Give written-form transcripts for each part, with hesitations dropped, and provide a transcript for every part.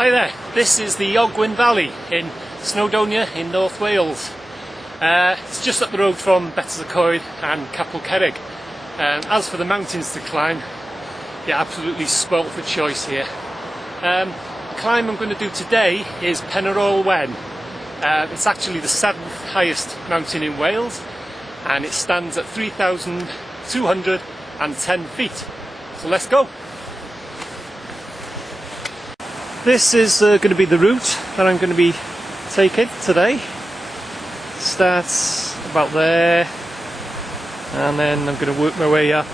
Hi there, this is the Ogwen Valley in Snowdonia in North Wales. It's just up the road from Betws and Capel Cerrig. As for the mountains to climb, you're absolutely spoilt for choice here. The climb I'm going to do today is Yr Ole Wen. It's actually the 7th highest mountain in Wales, and it stands at 3,210 feet. So let's go! This is going to be the route that I'm going to be taking today. Starts about there, and then I'm going to work my way up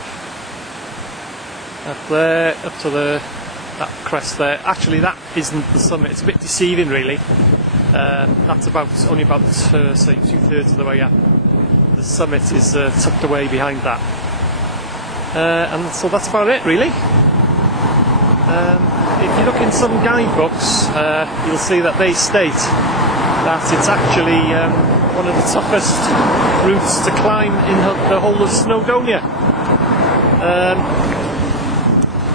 there, up to that crest there. Actually, that isn't the summit. It's a bit deceiving, really. That's only about say 2/3 of the way up. The summit is tucked away behind that, and so that's about it, really. If you look in some guidebooks, you'll see that they state that it's actually one of the toughest routes to climb in the whole of Snowdonia.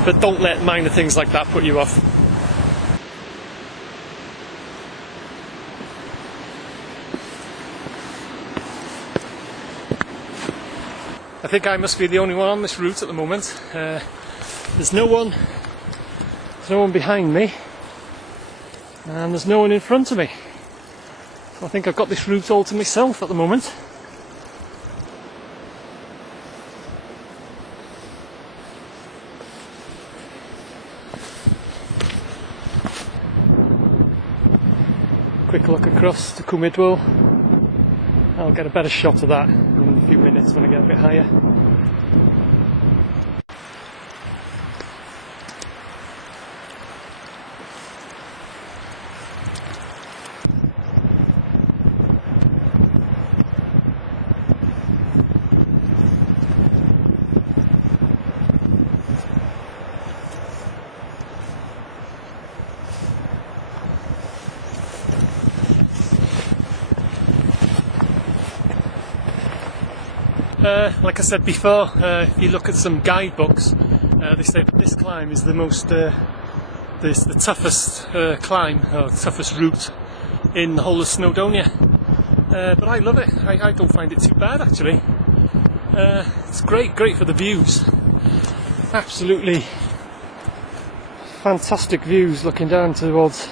But don't let minor things like that put you off. I think I must be the only one on this route at the moment. There's no one behind me, and there's no one in front of me. So I think I've got this route all to myself at the moment. Quick look across to Cwmidwell. I'll get a better shot of that in a few minutes when I get a bit higher. Like I said before, if you look at some guidebooks, they say that this climb is the toughest climb, or toughest route in the whole of Snowdonia. But I love it. I don't find it too bad, actually. It's great for the views. Absolutely fantastic views looking down towards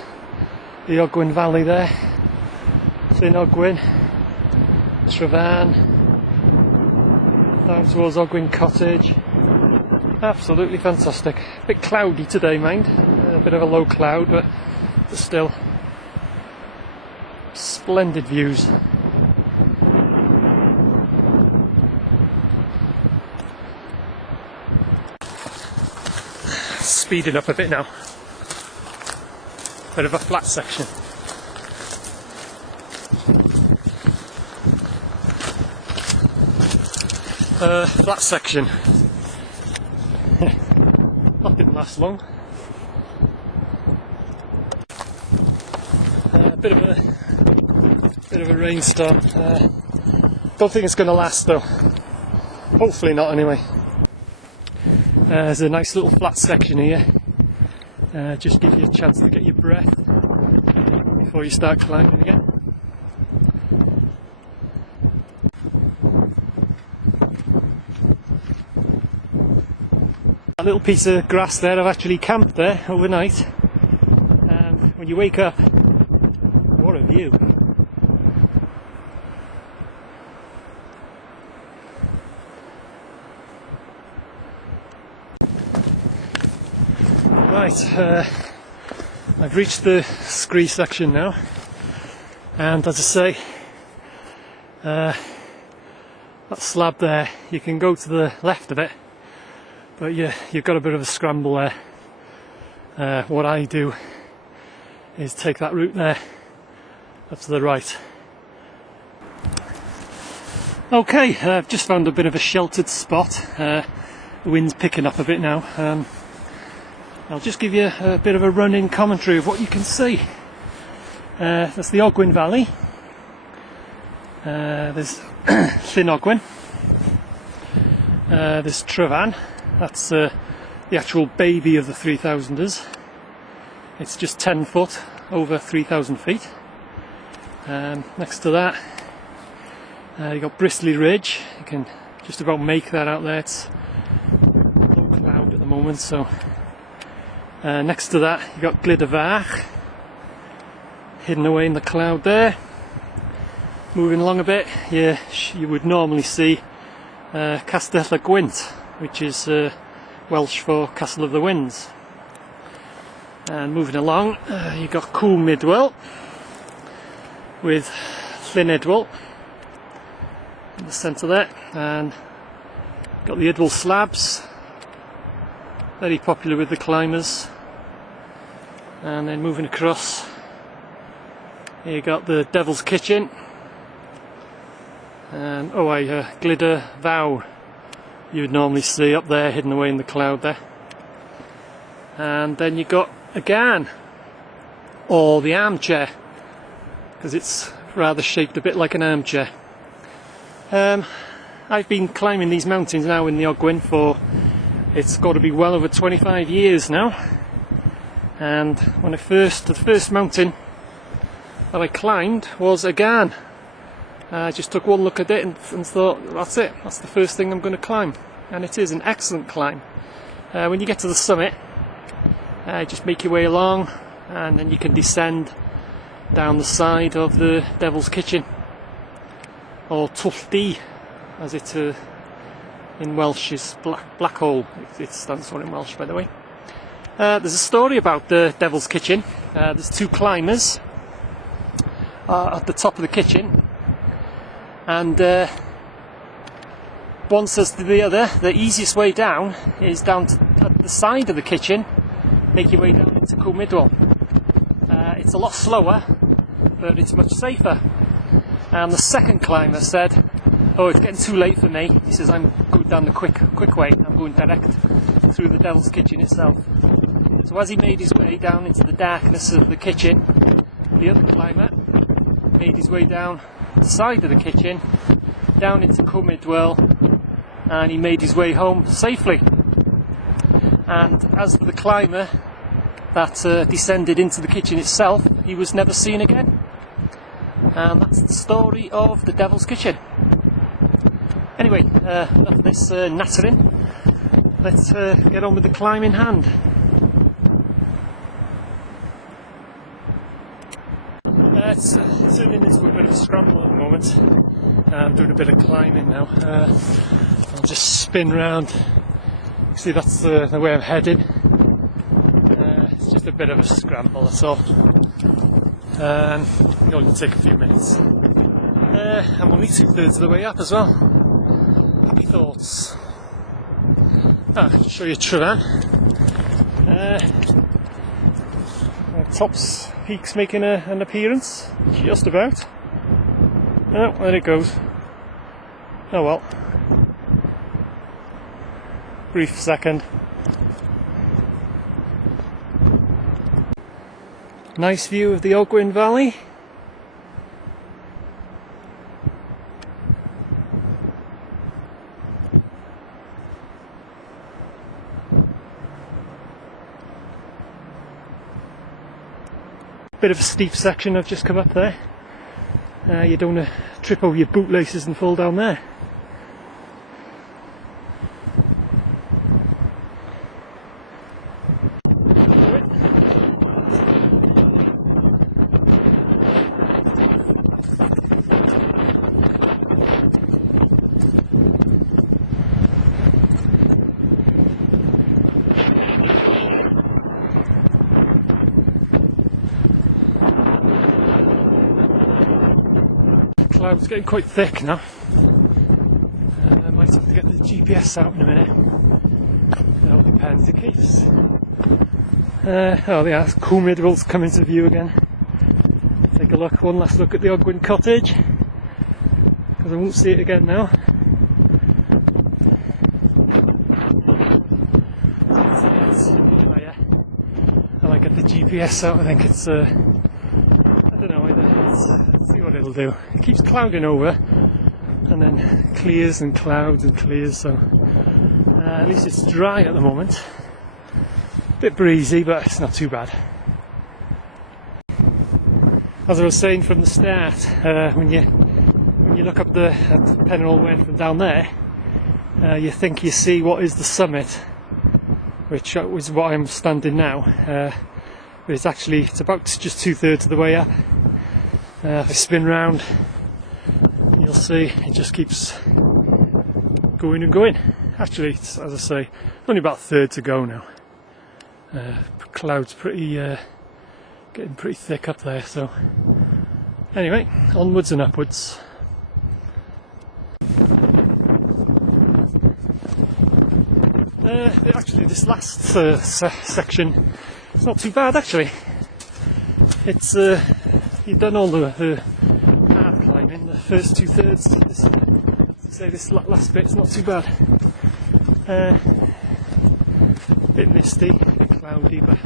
the Ogwen Valley there. Llyn Ogwen, Trevan, down towards Ogwen Cottage. Absolutely fantastic. A bit cloudy today, mind. A bit of a low cloud, but still splendid views. Speeding up a bit now. Bit of a flat section. Flat section. That didn't last long. Bit of a rainstorm. Don't think it's going to last though. Hopefully not, anyway. There's a nice little flat section here. Just give you a chance to get your breath before you start climbing again. That little piece of grass there, I've actually camped there overnight, and when you wake up, what a view. Right, I've reached the scree section now, and as I say, that slab there, you can go to the left of it, but you've got a bit of a scramble there. What I do is take that route there, up to the right. Okay, I've just found a bit of a sheltered spot. The wind's picking up a bit now. I'll just give you a bit of a run-in commentary of what you can see. That's the Ogwen Valley. There's Llyn Ogwen. There's Trevan. That's the actual baby of the 3000ers. It's just 10 foot over 3,000 feet. Next to that, you've got Bristly Ridge. You can just about make that out there. It's low cloud at the moment, so next to that you've got Glydderfach, hidden away in the cloud there. Moving along a bit, you would normally see Castell y Gwynt, which is Welsh for Castle of the Winds. And moving along, you've got Cwm Midwell with Llyn Idwal in the centre there, and got the Idwal slabs, very popular with the climbers. And then moving across, you got the Devil's Kitchen, and Glyder Fawr you would normally see up there hidden away in the cloud there. And then you got again, or the armchair, because it's rather shaped a bit like an armchair. I've been climbing these mountains now in the Ogwen for, it's got to be well over 25 years now. And the first mountain that I climbed was Aghan. I just took one look at it and thought, that's it, that's the first thing I'm going to climb. And it is an excellent climb. When you get to the summit, just make your way along, and then you can descend down the side of the Devil's Kitchen, or Tullty, as it in Welsh is black hole. It stands for in Welsh, by the way. There's a story about the Devil's Kitchen. There's two climbers at the top of the kitchen, and one says to the other, the easiest way down is down at the side of the kitchen. Make your way down into Cwm Midwell. It's a lot slower, but it's much safer. And the second climber said, oh, it's getting too late for me. He says, I'm going down the quick way. I'm going direct through the Devil's Kitchen itself. So as he made his way down into the darkness of the kitchen, the other climber made his way down the side of the kitchen, down into Cwm Midwell, and he made his way home safely. And as for the climber that descended into the kitchen itself, he was never seen again. And that's the story of the Devil's Kitchen. Anyway, enough of this nattering. Let's get on with the climb in hand. It's turning into a bit of a scramble at the moment. I'm doing a bit of climbing now. I'll just spin round. See, that's the way I'm headed. It's just a bit of a scramble, that's all. It'll only take a few minutes. I'm only 2/3 of the way up as well. Happy thoughts. I'll show you Trevan. Tops peaks making an appearance, just about. Oh, there it goes. Oh well. Brief second. Nice view of the Ogwen Valley. Bit of a steep section I've just come up there. You don't want to trip over your bootlaces and fall down there. Cloud's getting quite thick now. I might have to get the GPS out in a minute. It all depends. It keeps. Oh, yeah, Cwm Midwell's come into view again. Take a look, one last look at the Ogwen cottage, because I won't see it again now. Oh, yeah. I might get the GPS out. I think it's. I don't know. Let's see what it'll do. It keeps clouding over and then clears and clouds and clears, so at least it's dry at the moment. Bit breezy, but it's not too bad. as I was saying from the start, when you look up at Yr Ole Wen from down there, you think you see what is the summit, which is what I'm standing now, but it's about just 2/3 of the way up. If I spin round, you'll see it just keeps going and going. Actually, it's, as I say, only about a third to go now. Clouds getting pretty thick up there, so anyway, onwards and upwards. Actually, this last section, it's not too bad actually. It's you've done all the hard climbing, the first 2/3. This last bit's not too bad. Bit misty, bit cloudy, but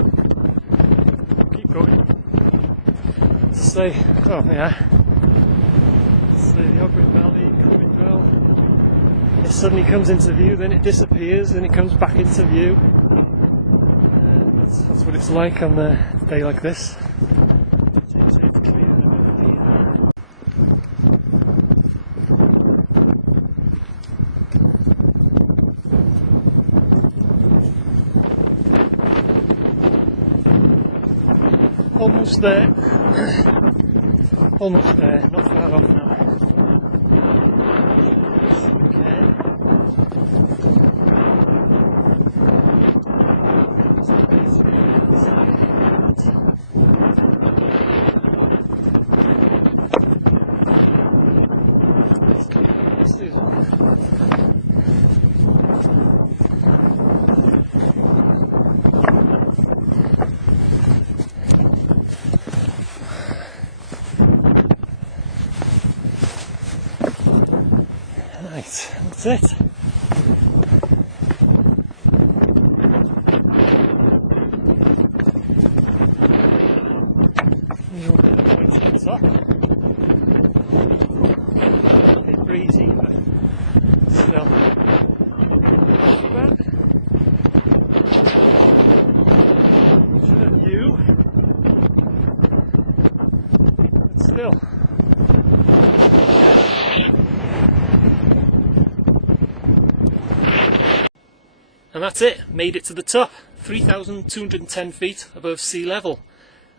keep going. Oh yeah, the Ogwen Valley coming well. It suddenly comes into view, then it disappears, then it comes back into view. That's what it's like on a day like this. Almost there. Almost there, not far off now. Right, that's it. A little bit of point at the top. A bit breezy, but still. Should view, but still. And that's it, made it to the top, 3,210 feet above sea level,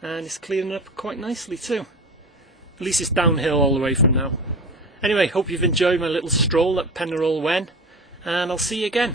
and it's clearing up quite nicely too. At least it's downhill all the way from now. Anyway, hope you've enjoyed my little stroll at Yr Ole Wen, and I'll see you again.